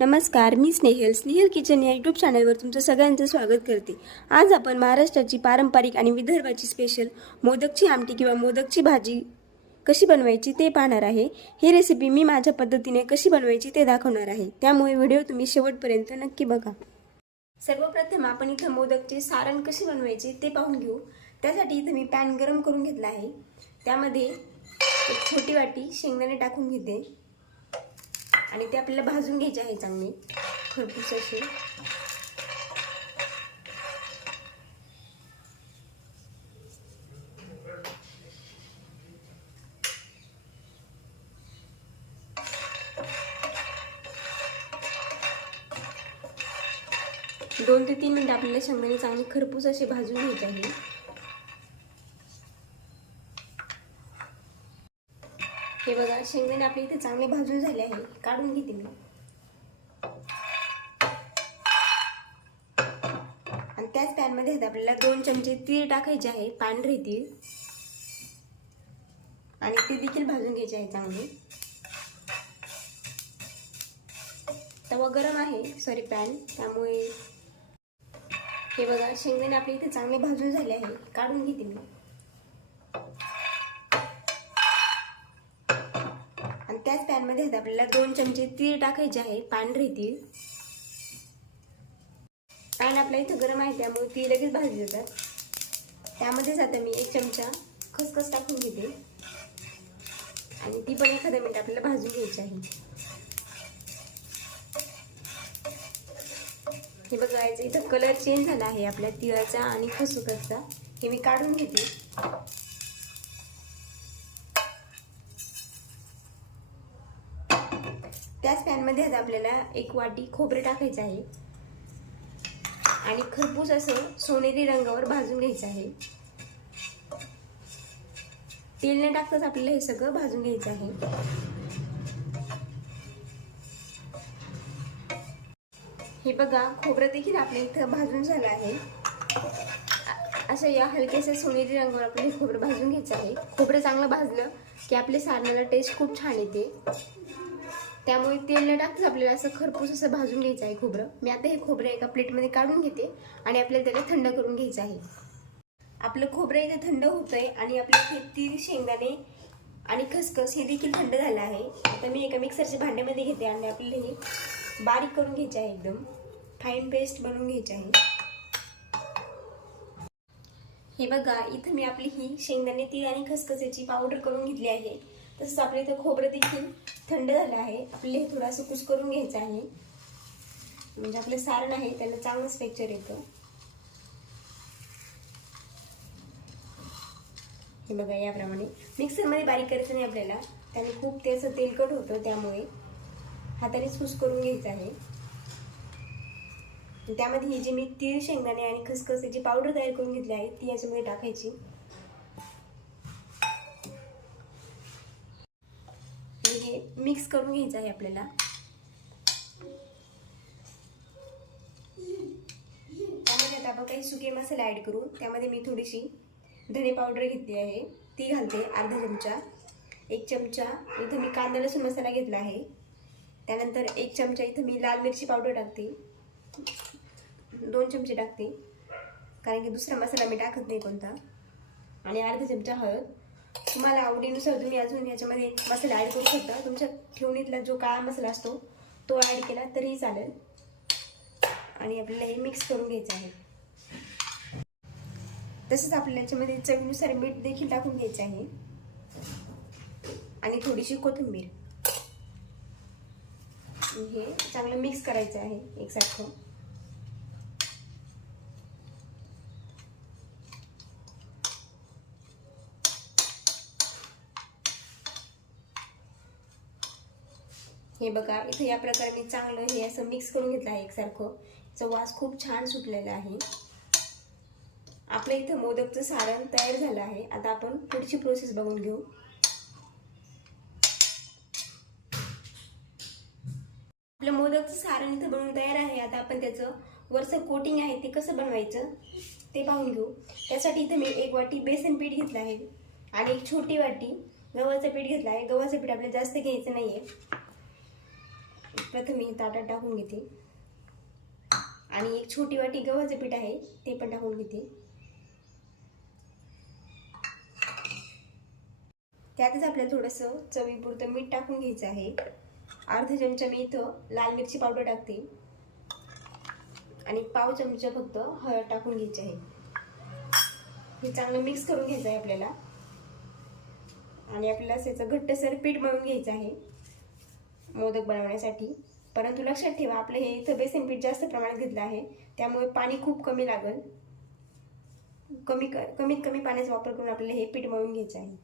नमस्कार, मी स्नेहल किचन या यूट्यूब चॅनलवर तुमचं सगळ्यांचं स्वागत करते। आज आपण महाराष्ट्राची पारंपरिक आणि विदर्भाची स्पेशल मोदकची आमटी किंवा मोदकची भाजी कशी बनवायची ते पाहणार आहे। ही रेसिपी मी माझ्या पद्धतीने कशी बनवायची ते दाखवणार आहे, त्यामुळे व्हिडिओ तुम्ही शेवटपर्यंत नक्की बघा। सर्वप्रथम आपण इथे मोदकचे सारण कसे बनवायचे ते पाहून घेऊ। त्यासाठी इथे मी पॅन गरम करून घेतला आहे। त्यामध्ये एक छोटी वाटी शेंगदाणे टाकून घेते आणि ते आपल्याला भाजून घ्यायचे आहे चांगले खरपूस असे। दोन ते तीन मिनिट आपल्याला शेंगदाणे चांगले खरपूस असे भाजून घ्यायचे आहे। हे बघा, शेंगदाणे आपले इथे चांगले भाजून झाले आहे, काढून घेते मी। आणि त्याच पॅन मध्ये आपल्याला 2 चमचे तीळ टाकायचे आहे, पांढरे तीळ, आणि ते देखील भाजून घ्यायचे आहे चांगले। तवा गरम आहे, पॅन, त्यामुळे हे बघा, शेंगदाणे आपले इथे चांगले भाजून झाले आहे, काढून घेते मी। त्याच पॅन मध्ये आपल्याला 2 चमचे तीळ टाकायचे आहे, पांढरे तीळ। पॅन आपल्या इथे गरम आहे त्यामुळे तीळ लगेच भाजले जातात। त्यामध्येच आता मी 1 चमचा खसखस टाकून घेते आणि ती पण एखादा मिनिट आपल्याला भाजून घ्यायची आहे। हे बघा, याचा इथं कलर चेंज झाला आहे आपल्या तिळाचा आणि खसखसचा। हे मी काढून घेते। त्याच पॅन मध्ये आता आपल्याला 1 वाटी खोबरे टाकायचे आहे आणि खरपूस असं सोनेरी रंगावर भाजून घ्यायचं आहे। तेल न टाकताच आपल्याला हे सगळं भाजून घ्यायचं आहे। हे बघा, खोबरं देखील आपल्या इथं भाजून झालं आहे। असं या हलकेसे सोनेरी रंगावर आपल्याला खोबरं भाजून घ्यायचं आहे। खोबरं चांगलं भाजलं की आपल्या सारणाला टेस्ट खूप छान येते, त्यामुळे तेल न टाकताच आपल्याला असं खरपूस असं भाजून घ्यायचं आहे खोबरं। मी आता हे खोबरं एका प्लेटमध्ये काढून घेते आणि आपल्याला त्याला थंड करून घ्यायचं आहे। आपलं खोबरं इथे थंड होतंय आणि आपले तीळ, शेंगदाणे आणि खसखस हे देखील थंड झालं आहे। आता मी एका मिक्सरच्या भांड्यामध्ये घेते आणि आपल्याला हे बारीक करून घ्यायचे आहे, एकदम फाईन पेस्ट बनवून घ्यायची आहे। हे बघा, इथे मी आपली ही शेंगदाणे, तीळ आणि खसखसाची पावडर करून घेतली आहे। तसंच आपल्या इथे खोबरं देखील थंड झालं आहे। आपल्याला हे थोडंसं कुस्करून घ्यायचं आहे, म्हणजे आपलं सारण आहे त्याला चांगलं स्ट्रक्चर येतं। हे बघा, याप्रमाणे मिक्सरमध्ये बारीक करायचं नाही आपल्याला, त्याने खूप ते असं तेलकट होतं, त्यामुळे हातानेच कुस्करून घ्यायचं आहे। त्यामध्ये ही जी मी तीळ, शेंगदाणे आणि खसखसाची पावडर तयार करून घेतली आहे ती याच्यामध्ये टाकायची। हे मिक्स करून घ्यायचं आहे आपल्याला। त्यामध्ये आता आपण काही सुके मसाले ऍड करू। त्यामध्ये मी थोडीशी धने पावडर घेतली आहे, ती घालते अर्धा चमचा। 1 चमचा इथं मी कांदा लसूण मसाला घेतला आहे। त्यानंतर 1 चमचा इथं मी लाल मिरची पावडर टाकते, 2 चमचे टाकते, कारण की दुसरा मसाला मी टाकत नाही कोणता। आणि अर्धा चमचा हळद। तुम्हाला आवडीनुसार तुम्ही अजून याच्यामध्ये मसाला ऍड करू शकता। तुमच्या ठेवणीतला जो काळा मसाला असतो तो ऍड केला तरीही चालेल। आणि आपल्याला हे मिक्स करून घ्यायचं आहे। तसंच आपल्याला याच्यामध्ये चवीनुसार मीठ देखील टाकून घ्यायचं आहे आणि थोडीशी कोथिंबीर। हे चांगलं मिक्स करायचं आहे एकसारखं। हे बघा, इथे या प्रकारे मी चांगलं हे असं मिक्स करून घेतलं आहे एकसारखं। याचा वास खूप छान सुटलेला आहे। आपल्या इथे मोदकचं सारण तयार झालं आहे। आता आपण पुढची प्रोसेस बघून घेऊ। आपलं मोदकचं सारण इथे बनवून तयार आहे। आता आपण त्याचं वरचं कोटिंग आहे ते कसं बनवायचं ते पाहून घेऊ। त्यासाठी इथे मी 1 वाटी बेसन पीठ घेतलं आहे आणि 1 छोटी वाटी गव्हाचं पीठ घेतलं आहे। गव्हाचं पीठ आपल्याला जास्त घ्यायचं नाहीये, प्रथम मी ताटात टाकून घेते आणि एक छोटी वाटी गव्हाचं पीठ आहे ते पण टाकून घेते. त्यातच आपल्याला थोडंसं चवीपुरतं मीठ टाकून घ्यायचं आहे. अर्धा चमचा मी इथं लाल मिरची पावडर टाकते आणि पाव चमचा फक्त हळद टाकून घ्यायची आहे. हे चांगलं मिक्स करून घ्यायचं आहे आपल्याला आणि आपल्याला त्याचं घट्टसर पीठ मळून घ्यायचं आहे मोदक बनवण्यासाठी. परंतु लक्षात ठेवा आपलं हे इथं बेसन पीठ जास्त प्रमाणात घेतलं आहे त्यामुळे पाणी खूप कमी लागेल. कमीत कमी पाण्याचा वापर करून आपल्याला हे पीठ मळून घ्यायचं आहे.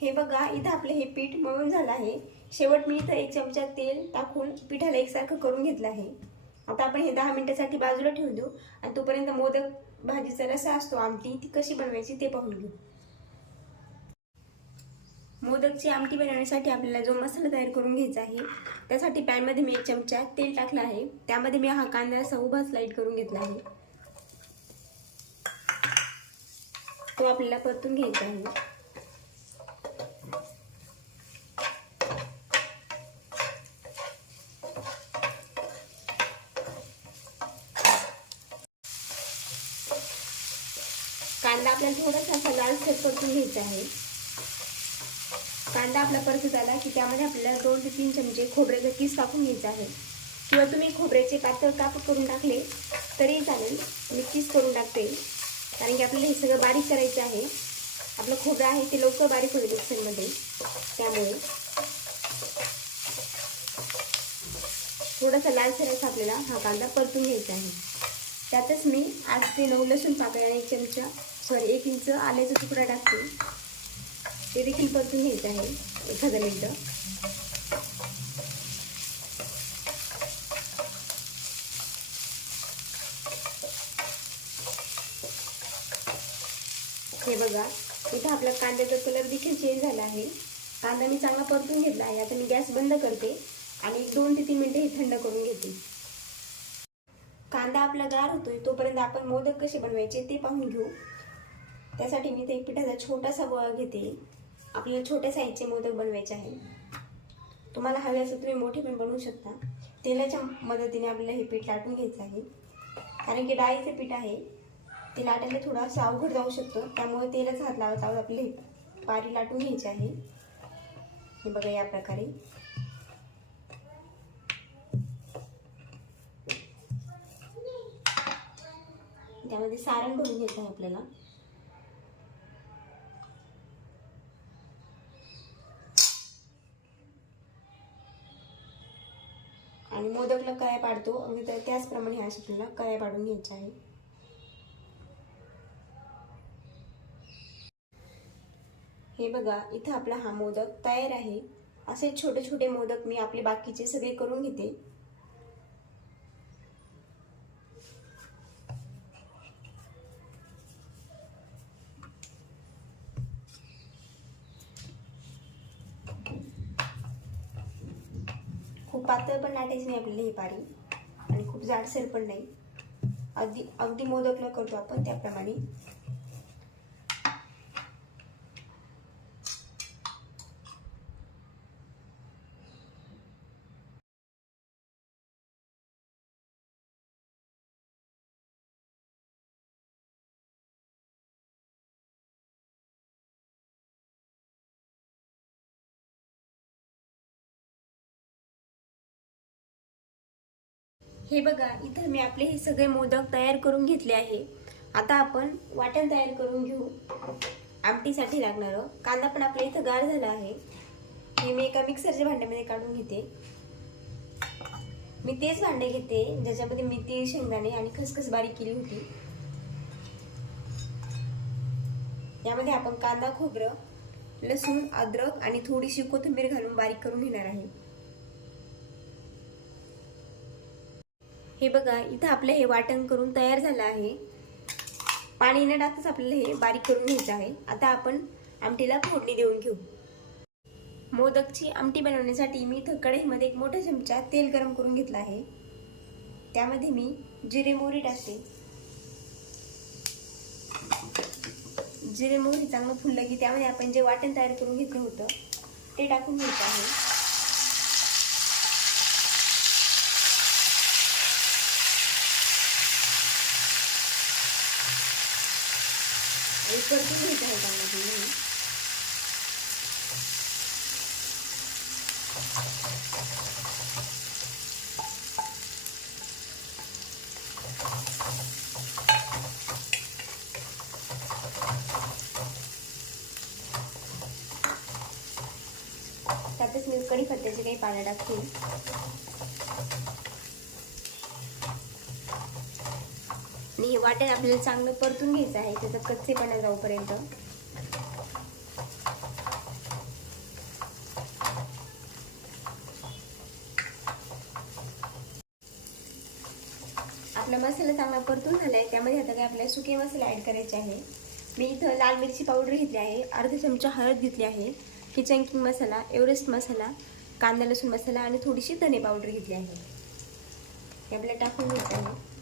हे बघा इथं आपलं हे पीठ मळून झालं आहे. शेवट मी इथं एक चमचा तेल टाकून पिठाला एकसारखं करून घेतलं आहे. आता आपण हे 10 मिनिटासाठी बाजूला ठेवून देऊ आणि तोपर्यंत मोदक भाजीचा रस्सा असतो आमटी ती कशी बनवायची ते पाहून घेऊ. मोदकची आमटी बनवण्यासाठी आपल्याला जो मसाला तयार करून घ्यायचा आहे त्यासाठी पॅनमध्ये मी 1 चमचा तेल टाकला आहे. त्यामध्ये मी हा कांदा असा उभा स्लाइड करून घेतला आहे. तो आपल्याला परतून घ्यायचा आहे. कांदा आपल्याला थोडासा असा लालसर परतून घ्यायचा आहे. कांदा आपला परतत आला की त्यामध्ये आपल्याला 2 ते 3 चमचे खोबऱ्याचा किस टाकून घ्यायचा आहे किंवा तुम्ही खोबऱ्याचे पातळ काप करून टाकले तरी चालेल. मी किस करून टाकते कारण की आपल्याला हे सगळं बारीक करायचं आहे. आपलं खोबरं आहे ते लवकर बारीक होईल मिक्सरमध्ये त्यामुळे थोडासा लालसर असा आपल्याला हा कांदा परतून घ्यायचा आहे. त्यातच मी 8 ते 9 लसूण पाकळ्या आणि 1 इंच आल्याचा तुकडा टाकते. ते देखील परतून घ्यायचं आहे 1 मिनिट. हे बघा इथं आपला कांद्याचा कलर देखील चेंज झाला आहे. कांदा मी चांगला परतून घेतला आहे. आता मी गॅस बंद करते आणि 2 ते 3 मिनिटे हे थंड करून घेते. कांदा आपला गार होतोय तोपर्यंत आपण मोदक कसे बनवायचे ते पाहून घेऊ. त्यासाठी मी ते पिठाचा छोटासा गोळा घेते. आपल्याला छोट्या साईजचे मोदक बनवायचे आहे. तुम्हाला हवे असेल तुम्ही मोठे पण बनवू शकता. तेलाच्या मदतीने आपल्याला हे पीठ लाटून घ्यायचं आहे कारण की डाळीचे पीठ आहे ते लाटायला थोडंसं अवघड जाऊ शकतं त्यामुळे तेलाच हात लावत लावत आपल्याला हे पारी लाटून घ्यायची आहे. हे बघा या प्रकारे. त्यामध्ये सारण भरून घ्यायचं आहे आपल्याला. आणि मोदकला कळ्या पाडतो अगदी त्याचप्रमाणे अशा आपल्याला कळ्या पाडून घ्यायच्या आहे. हे बघा इथं आपला हा मोदक तयार आहे. असे छोटे छोटे मोदक मी आपले बाकीचे सगळे करून घेते. खूप पातळ पण लाटायची नाही आपल्याला ही पारी आणि खूप जाडसर पण नाही. अगदी मोदकला करतो आपण त्याप्रमाणे. हे बघा इथं मी आपले हे सगळे मोदक तयार करून घेतले आहे. आता आपण वाटण तयार करून घेऊ. आमटीसाठी लागणारं कांदा पण आपल्या इथं गार झाला आहे. हे मी एका मिक्सरच्या भांड्यामध्ये काढून घेते. मी तेच भांडे घेते ज्याच्यामध्ये मी तीळ, शेंगदाणे आणि खसखस बारीक केली होती. यामध्ये आपण कांदा, खोबरं, लसूण, अद्रक आणि थोडीशी कोथिंबीर घालून बारीक करून घेणार आहे. हे बघा इथं आपलं हे वाटण करून तयार झालं आहे. पाणी न टाकताच आपल्याला हे बारीक करून घ्यायचं आहे. आता आपण आमटीला फोडणी देऊन घेऊ. मोदकची आमटी बनवण्यासाठी मी इथं कढईमध्ये 1 मोठा चमचा तेल गरम करून घेतला आहे. त्यामध्ये मी जिरे मोहरी टाकते. जिरे मोहरी चांगलं फुललं की त्यामध्ये आपण जे वाटण तयार करून घेतलं होतं ते टाकून घ्यायचं आहे. आणि परतून घ्यायचं आहे चांगलं. त्यातच मी कढीपत्त्याचे काही पानं टाकते. आणि हे वाटण आपल्याला चांगलं परतून घ्यायचं आहे त्याचा कच्चेपणा जाऊपर्यंत. आपला मसाला चांगला परतून झालाय. त्यामध्ये आता काय आपल्याला सुके मसाले ऍड करायचे आहे. मी इथं लाल मिरची पावडर घेतली आहे, अर्धा चमचा हळद घेतली आहे, किचन किंग मसाला, एव्हरेस्ट मसाला, कांदा लसूण मसाला आणि थोडीशी धने पावडर घेतली आहे. हे आपल्याला टाकून घ्यायचं आहे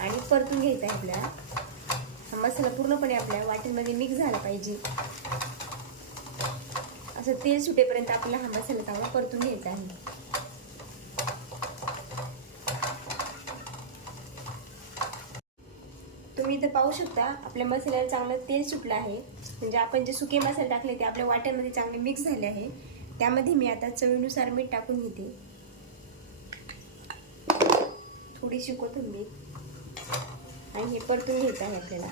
आणि परतून घ्यायचं आहे. आपल्याला हा मसाला पूर्णपणे आपल्या वाटणमध्ये मिक्स झाला पाहिजे. असं तेल सुटेपर्यंत आपल्याला हा मसाला चांगला परतून घ्यायचा आहे. तुम्ही इथं पाहू शकता आपल्या मसाल्याला चांगलं तेल सुटलं आहे. म्हणजे आपण जे सुके मसाले टाकले ते आपल्या वाट्यामध्ये चांगले मिक्स झाले आहे. त्यामध्ये मी आता चवीनुसार मीठ टाकून घेते, थोडीशी कोथिंबीर आणि हे परतून घ्यायचं आहे आपल्याला.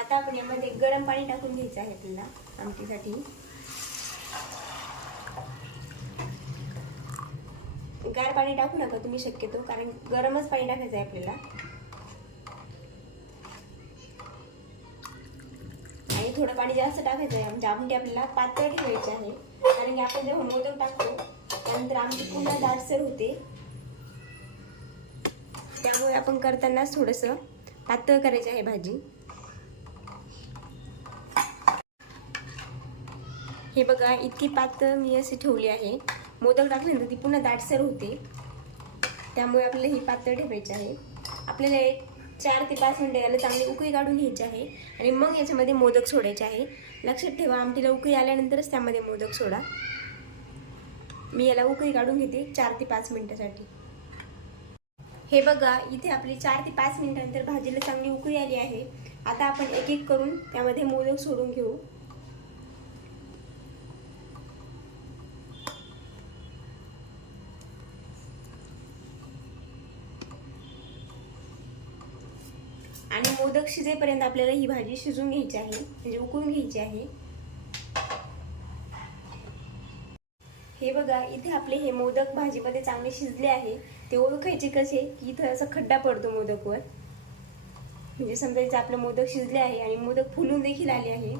आता आपण यामध्ये गरम पाणी टाकून घ्यायचं आहे आपल्याला आमटीसाठी. गार पाणी टाकू नका तुम्ही शक्यतो, कारण गरमच पाणी टाकायचं आहे आपल्याला. आणि थोडं पाणी जास्त टाकायचं आहे, म्हणजे आमटी आपल्याला पातळ ठेवायची आहे. कारण की आपण जेव्हा मोदक टाकतो त्यानंतर आमटी पुन्हा दाटसर होते. त्यामुळे आपण करतानाच थोडंसं पातळ करायची आहे भाजी. हे बघा इतकी पातळ मी अशी ठेवली आहे. मोदक टाकल्यानंतर ती पुन्हा दाटसर होते, त्यामुळे आपल्याला ही पातळ ठेवायची आहे. आपल्याला एक 4 ते 5 मिनिटं याला चांगली उकळी काढून घ्यायची आहे आणि मग याच्यामध्ये मोदक सोडायचे आहे. लक्षात ठेवा आमटीला उकळी आल्यानंतरच त्यामध्ये मोदक सोडा. मी याला उकळी काढून घेते 4 ते 5 मिनिटासाठी. हे बघा इथे आपली 4 ते 5 मिनिटांनंतर भाजीला चांगली उकळी आली आहे. आता आपण एक एक करून त्यामध्ये मोदक सोडून घेऊ. आणि मोदक शिजेपर्यंत आपल्याला ही भाजी शिजून घ्यायची आहे, म्हणजे उकळून घ्यायची आहे. हे बघा इथे आपले हे मोदक भाजीमध्ये चांगले शिजले आहे. ते ओळखायचे कसे की इथं असा खड्डा पडतो मोदकवर, म्हणजे समजायचं आपलं मोदक शिजले आहे. आणि मोदक फुलून देखील आले आहे.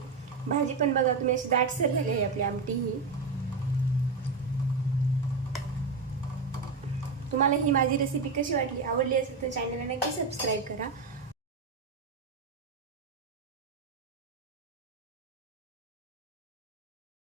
भाजी पण बघा तुम्ही अशी दाटसर झाली आहे आपली आमटी ही. तुम्हाला ही माझी रेसिपी कशी वाटली, आवडली असेल तर चॅनलला नक्की सबस्क्राईब करा.